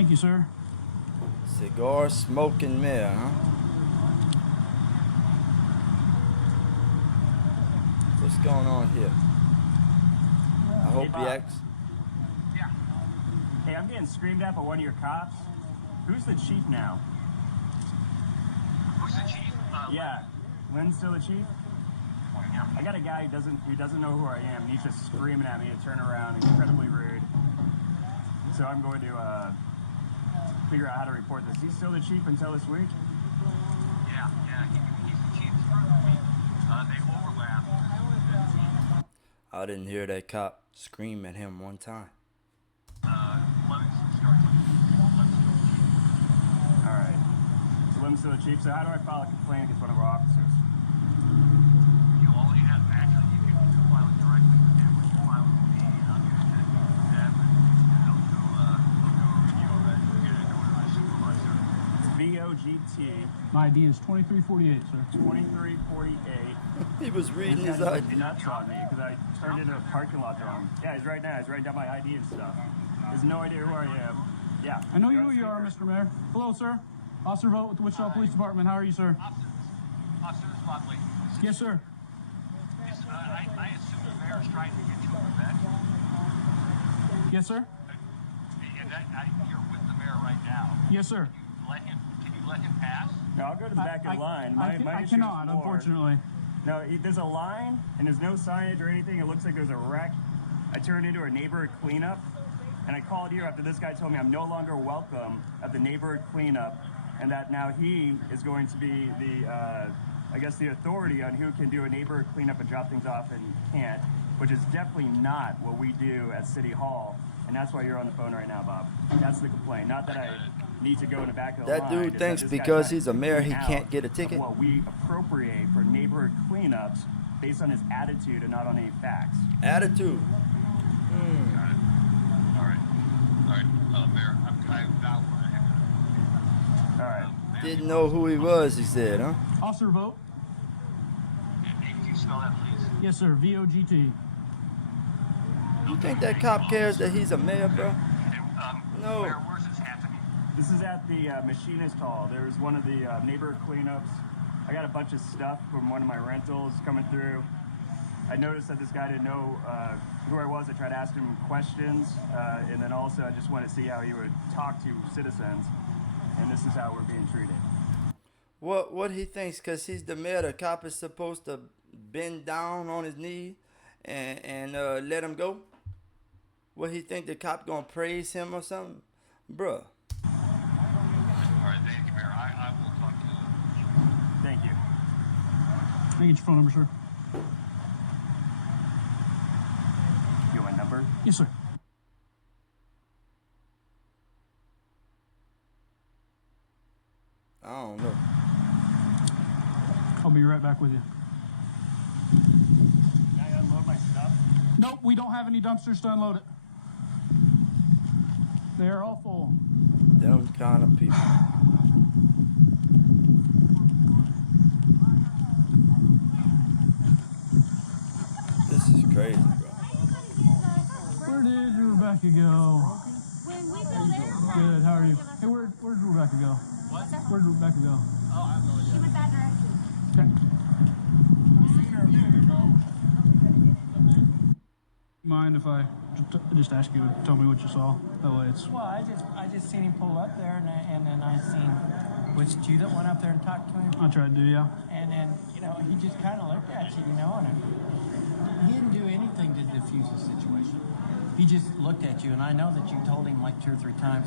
Thank you, sir. Cigar Smoking Mayor, huh? What's going on here? I hope he acts. Yeah. Hey, I'm getting screamed at by one of your cops. Who's the chief now? Who's the chief? Yeah. Lynn's still the chief? Yeah. I got a guy who doesn't know who I am, and he's just screaming at me to turn around, incredibly rude. So I'm going to figure out how to report this. He's still the chief until this week? Yeah, he's the chief for the week. They overlap. I didn't hear that cop scream at him one time. Alright. So Lynn's still the chief. So how do I file a complaint against one of our officers? You only have, actually, you can file it directly with him, which you file it with me, and I'll get it to them, and they'll do a review of it, and get it over to the supervisor. VOGT. My ID is 2348, sir. 2348. He was reading his This guy's ID. nuts on me because I turned into a parking lot drum. Yeah, he's right now. He's writing down my ID and stuff. He has no idea who I am. Yeah. I know who you are, Mr. Mayor. Hello, sir. Officer Vogt with the Wichita Police Department. How are you, sir? Officer Spotley. Yes, sir. I assume the mayor's trying to get you a vet. Yes, sir. And you're with the mayor right now. Yes, sir. Can you let him pass? No, I'll go to the back of the line. My I issue cannot, is more- unfortunately. No, there's a line, and there's no signage or anything. It looks like there's a wreck. I turned into a neighborhood cleanup, and I called you after this guy told me I'm no longer welcome at the neighborhood cleanup, and that now he is going to be the, I guess, the authority on who can do a neighborhood cleanup and drop things off and can't, which is definitely not what we do at City Hall, and that's why you're on the phone right now, Bob. That's the complaint. Not that I need to go in the back of the line. That dude It's thinks this guy because trying he's to a mayor, kick he me can't out get a of ticket. what we appropriate for neighborhood cleanups based on his attitude and not on any facts. Attitude. Got it. All right, Mayor, I now want to All right. Didn't know who he was, he said, huh? Officer Vogt. Can you spell that, please? Yes, sir. VOGT. You think that cop cares that he's a mayor, bro? And, No. Mayor, where's this happening? This is at the machinist hall. There was one of the neighborhood cleanups. I got a bunch of stuff from one of my rentals coming through. I noticed that this guy didn't know who I was. I tried to ask him questions, and then also I just wanted to see how he would talk to citizens. And this is how we're being treated. What he thinks, because he's the mayor, the cop is supposed to bend down on his knee and let him go? What he think, the cop gonna praise him or something? Bruh. All right, thank you, Mayor. I will talk to you. Thank you. Can I get your phone number, sir? You want my number? Yes, sir. I don't know. I'll be right back with you. Can I unload my stuff? Nope, we don't have any dumpsters to unload it. They are all full. Them kind of people. This is crazy, bro. Where did Rebecca go? When we go there, Good, how are you? Hey, where'd Rebecca go? what? Where'd Rebecca go? Oh, I have no idea. She went that direction. Okay. Mind if I just ask you to tell me what you saw? That way it's... Well, I just seen him pull up there, and then I seen, was it you that went up there and talked to him? I tried to, yeah. And then, he just kind of looked at you, and he didn't do anything to diffuse the situation. He just looked at you, and I know that you told him like 2 or 3 times,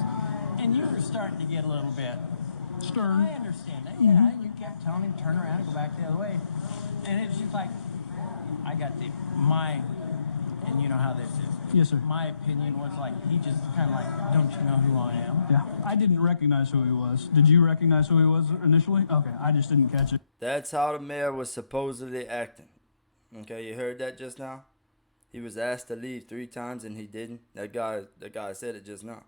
and you were starting to get a little bit Stern. I understand that, yeah. And you kept telling him turn around and go back the other way, and it's just like I got and you know how this is. Yes, sir. My opinion was like he just kind of like, don't you know who I am? Yeah, I didn't recognize who he was. Did you recognize who he was initially? Okay, I just didn't catch it. That's how the mayor was supposedly acting. Okay, you heard that just now? He was asked to leave 3 times and he didn't. That guy said it just now.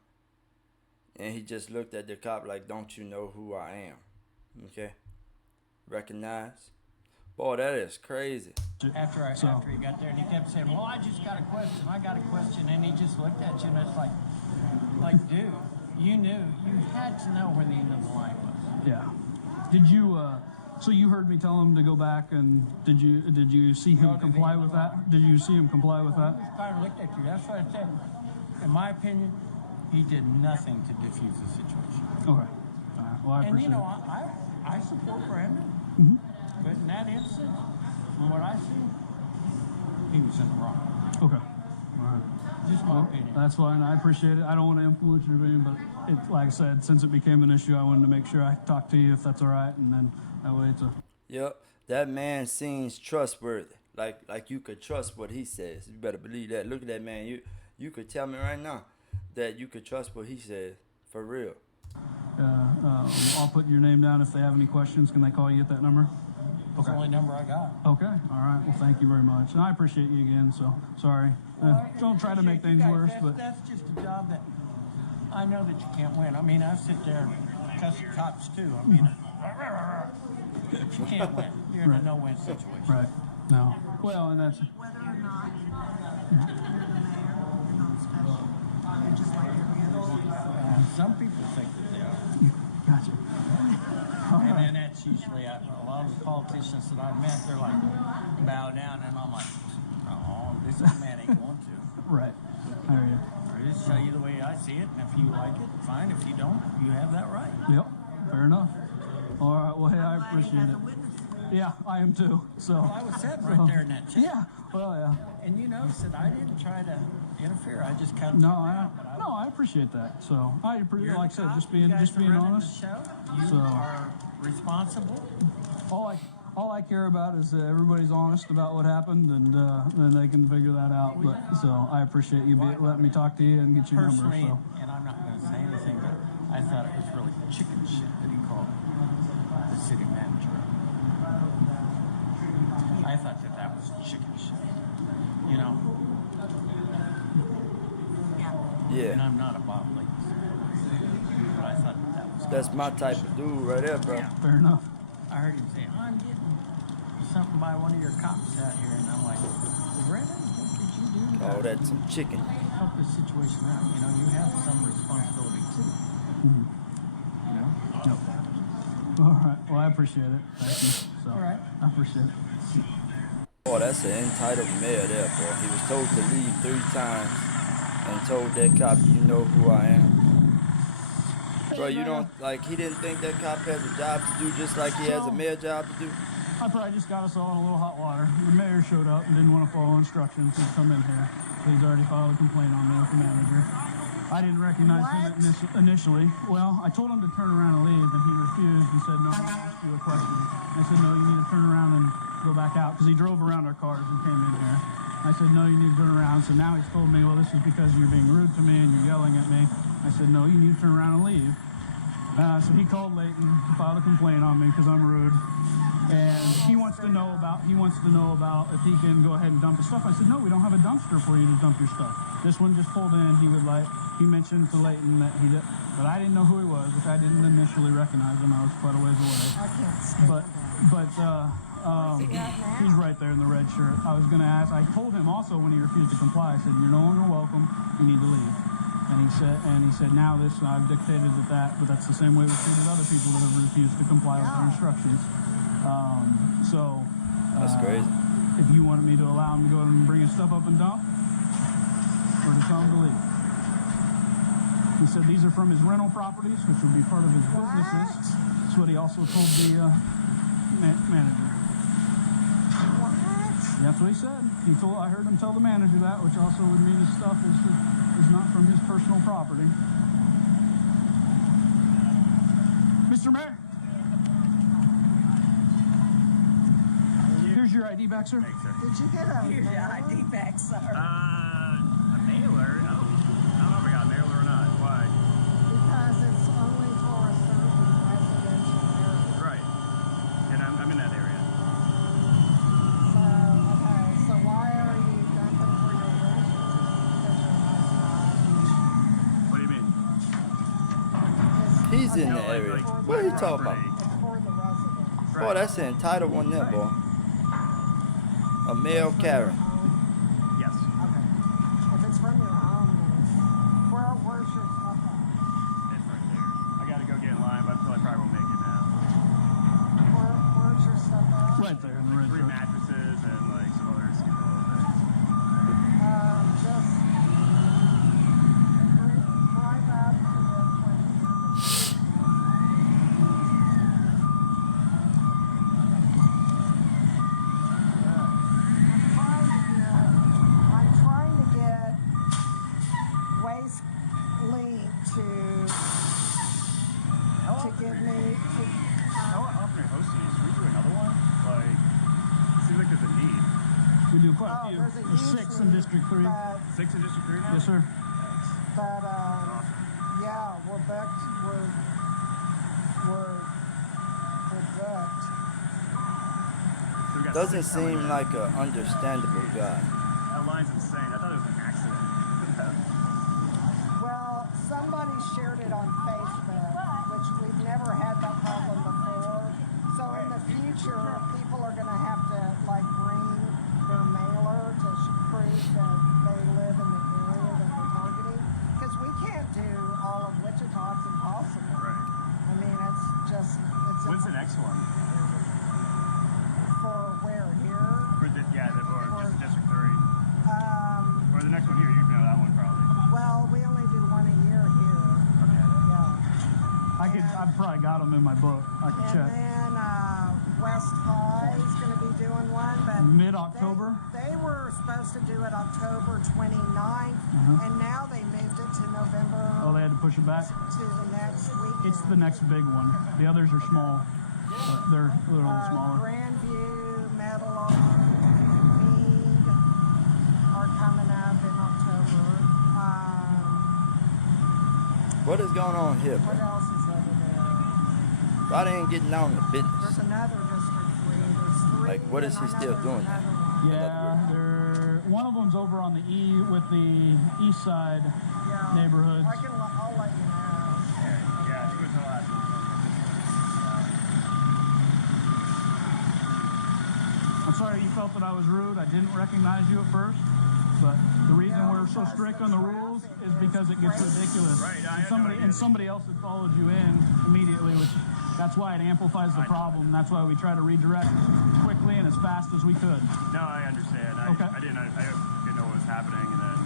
And he just looked at the cop like, don't you know who I am? Okay? Recognize? Boy, that is crazy. After he got there, and he kept saying, well, I just got a question, and he just looked at you, and it's like, dude, you knew, you had to know where the end of the line was. Yeah. Did you? So you heard me tell him to go back, and did you see him comply with that? Did you see him comply with that? He just kind of looked at you. That's what I said. In my opinion, he did nothing to diffuse the situation. Okay. All right. Well, I And appreciate you know, it. I support Brandon. But in that instance, from what I see, he was in the wrong. Okay. All right. Just my Well, opinion. that's fine. I appreciate it. I don't want to influence your opinion, but like I said, since it became an issue, I wanted to make sure I talked to you if that's all right, and then that way it's a. Yep, that man seems trustworthy. Like you could trust what he says. You better believe that. Look at that man. You could tell me right now that you could trust what he says for real. I'll put your name down if they have any questions. Can they call you at that number? That's the only number I got. Okay. All right. Well, thank you very much, and I appreciate you again. So sorry. Don't try to make things worse, but That's just a job that I know that you can't win. I mean, I sit there and cuss the cops too. I mean, but you can't win. You're in a no-win situation. right. No. Well, and that's. Whether or not you're the mayor, you're not special. You're just like every other citizen. Some people think that they are. Gotcha. And then that's usually a lot of the politicians that I've met, they're like, bow down, and I'm like, oh, this man ain't going to. Right. I hear you. I just tell you the way I see it, and if you like it, fine. If you don't, you have that right. Yep. Fair enough. All right. Well, hey, I Glad you appreciate had it. the witness. Yeah, I am too. So. Well, I was sitting right there in that chair. Yeah. Well, yeah. And you know, said I didn't try to interfere. I just kind of No, I appreciate that. So I appreciate, like I said, just being honest. You So- are responsible. All I care about is that everybody's honest about what happened, and then they can figure that out. But so I appreciate you letting me talk to you and get your number. Personally, So and I'm not going to say anything, but I thought it was really chicken shit that he called the city manager. I thought that was chicken shit. You know, and Yeah, I'm not a Bob Lake, but I thought that was. that's my type of dude right there, bro. Yeah. fair enough. I heard him say, I'm getting something by one of your cops out here, and I'm like, Brandon, what did you do to Oh, that's some chicken. help this situation out? You know, you have some responsibility too. You know? Yep. All right. Well, I appreciate it. Thank you. So, All right. I appreciate it. Oh, that's an entitled mayor there, bro. He was told to leave 3 times and told that cop, you know who I am. Bro, you don't, like, he didn't think that cop has a job to do just like he has a mayor job to do? I probably just got us all in a little hot water. The mayor showed up and didn't want to follow instructions to come in here. So he's already filed a complaint on me with the manager. I didn't recognize him initially. Well, I told him to turn around and leave, and he refused and said, no, I'm going to ask you a question. I said, no, you need to turn around and go back out, because he drove around our cars and came in here. I said, no, you need to turn around. So now he's told me, well, this is because you're being rude to me and you're yelling at me. I said, no, you need to turn around and leave. So he called Leighton, filed a complaint on me because I'm rude, and he wants to know about if he can go ahead and dump his stuff. I said, no, we don't have a dumpster for you to dump your stuff. This one just pulled in. He mentioned to Leighton that he did, but I didn't know who he was, which I didn't initially recognize him. I was quite a ways away. I can't stand But he's right there in the red shirt. I was going to ask. I told him also when he refused to comply. I said, you're no longer welcome. You need to leave. And he said, now this, I've dictated that, but that's the same way we've treated other people that have refused to comply with our instructions. That's crazy. If you wanted me to allow him to go and bring his stuff up and dump, or to tell him to leave. He said these are from his rental properties, which would be part of his businesses. That's what he also told the manager. What? That's what he said. I heard him tell the manager that, which also would mean his stuff is not from his personal property. Mr. Mayor. Here's your ID back, sir. Thanks, sir. Did you get a ID back, sir. A mailer? I don't know if I got a mailer or not. Why? Because it's only for a certain residential area. Right. And I'm in that area. So, okay, so why are you dumping for your rent? Because you're not. What do you mean? He's in the area. What are you talking about? It's for the residents. Boy, that's an entitled one there, boy. A male Karen. Yes. Okay. If it's from your own, then where's your stuff at? quite a Oh, few. there's a There's huge 6 in one, District 3. But, 6 in District 3 now? Yes, sir. but yeah, we're booked. We're booked. So we got Doesn't 6 coming seem in. like an understandable guy. That line's insane. I thought it was an accident. Well, somebody shared it on Facebook, which we've never had that problem before. So in the future, people are going to have to like bring their mailer to prove that they live in the area that we're targeting. Because we can't do all of Wichita. It's impossible. Right. I mean, it's just When's the next one? for where here. For the, or For- just District 3. Or the next one here. You know that one probably. Well, we only do one a year here. Okay. Yeah. I've probably got them in my book. I can And check. then West High is going to be doing one, but Mid-October? They were supposed to do it October 29th, and now they moved it to November Oh, they had to push it back? to the next week. It's the next big one. The others are small. But they're a little smaller. Grandview, Meadowlark, Mead are coming up in October. What is going on here, What bro? else is over there? Why they ain't getting down to There's business? another District 3. There's 3. Like, what is and he I know still there's doing? another one. Yeah, one of them's over on the with the east side Yeah. neighborhoods. I'll let you know. Yeah, I think it was the last one. I'm sorry you felt that I was rude. I didn't recognize you at first, but the reason we're so strict on the rules is because it gets ridiculous. Right, I And had no idea. somebody else had followed you in immediately, which that's why it amplifies the problem. That's why we try to redirect quickly and as fast as we could. No, I understand. Okay. I didn't know what was happening, and then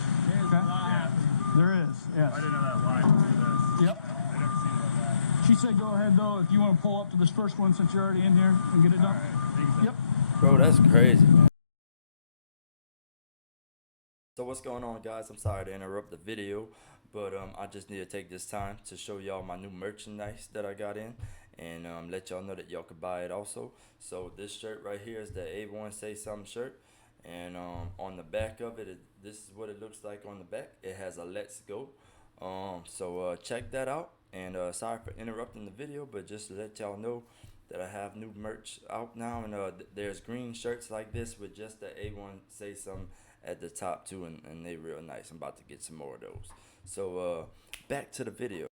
Okay? yeah, There is, yes. I didn't know that line was this. Yep. I never seen it like that. She said go ahead though if you want to pull up to this first one since you're already in here and get it done. All right. Thank you, sir. Yep. Bro, that's crazy, man. So what's going on, guys? I'm sorry to interrupt the video, but I just need to take this time to show y'all my new merchandise that I got in, and let y'all know that y'all could buy it also. So this shirt right here is the A1saysome shirt, and on the back of it, this is what it looks like on the back. It has a let's go. So check that out, and sorry for interrupting the video, but just to let y'all know that I have new merch out now, and there's green shirts like this with just the A1saysome at the top too, and they real nice. I'm about to get some more of those. So back to the video.